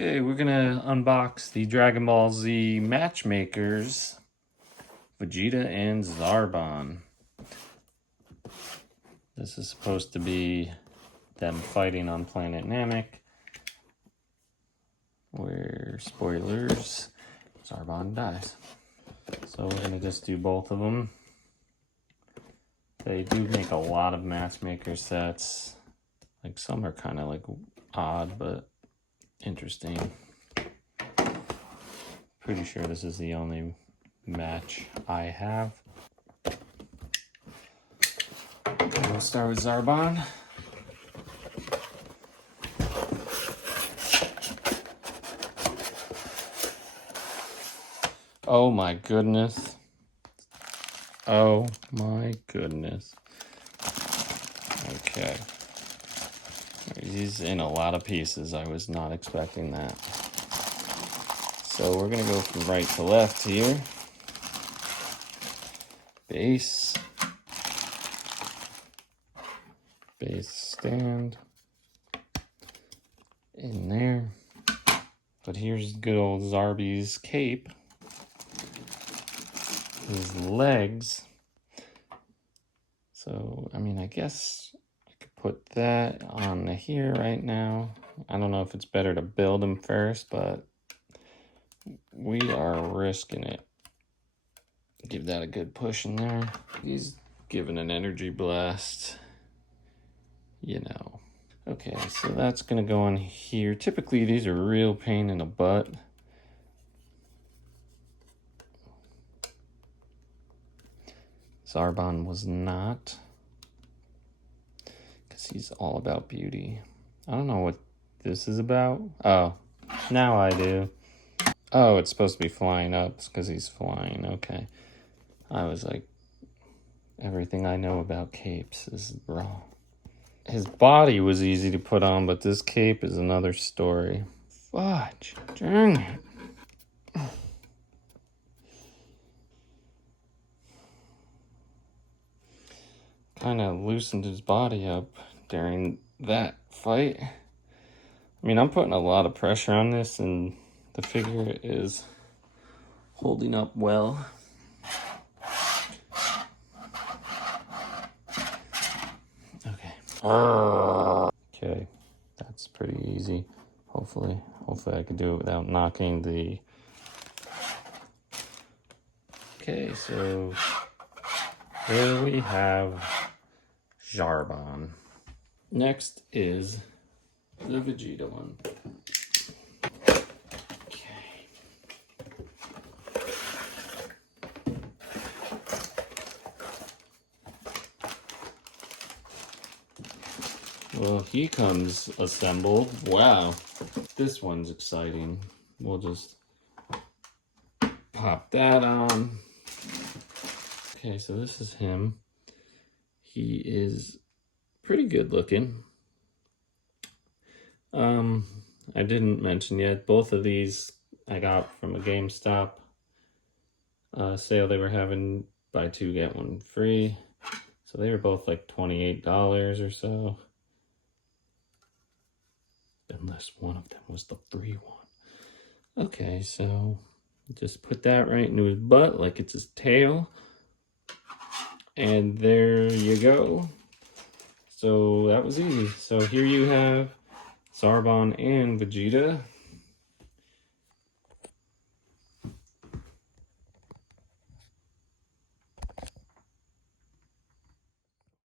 Okay, we're gonna unbox the Dragon Ball Z Matchmakers, Vegeta and Zarbon. This is supposed to be them fighting on planet Namek, where, spoilers, Zarbon dies. So we're gonna just do both of them. They do make a lot of Matchmaker sets. Like, some are kind of like odd, but interesting. Pretty sure this is the only match I have. We'll start with Zarbon. Oh my goodness. Oh my goodness. Okay. He's in a lot of pieces. I was not expecting that. So we're going to go from right to left here. Base. Base stand. In there. But here's good old Zarby's cape. His legs. So, I mean, I guess I could put that on here right now. I don't know if it's better to build him first, but we are risking it. Give that a good push in there. He's giving an energy blast, you know. Okay, so that's gonna go on here. Typically, these are real pain in the butt. Zarbon was not, because he's all about beauty. I don't know what this is about. Oh, now I do. Oh, it's supposed to be flying up because he's flying. Okay. I was like, everything I know about capes is wrong. His body was easy to put on, but this cape is another story. Fudge. Dang it. Kind of loosened his body up during that fight. I mean, I'm putting a lot of pressure on this, and the figure is holding up well. Okay. Okay, that's pretty easy. Hopefully I can do it without knocking the... Okay, so here we have Zarbon. Next is the Vegeta one. Well, he comes assembled. Wow. This one's exciting. We'll just pop that on. Okay, so this is him. He is pretty good looking. I didn't mention yet, both of these I got from a GameStop sale they were having, buy two get one free. So they were both like $28 or so. Unless one of them was the free one. Okay, so just put that right into his butt like it's his tail. And there you go. So that was easy. So here you have Zarbon and Vegeta.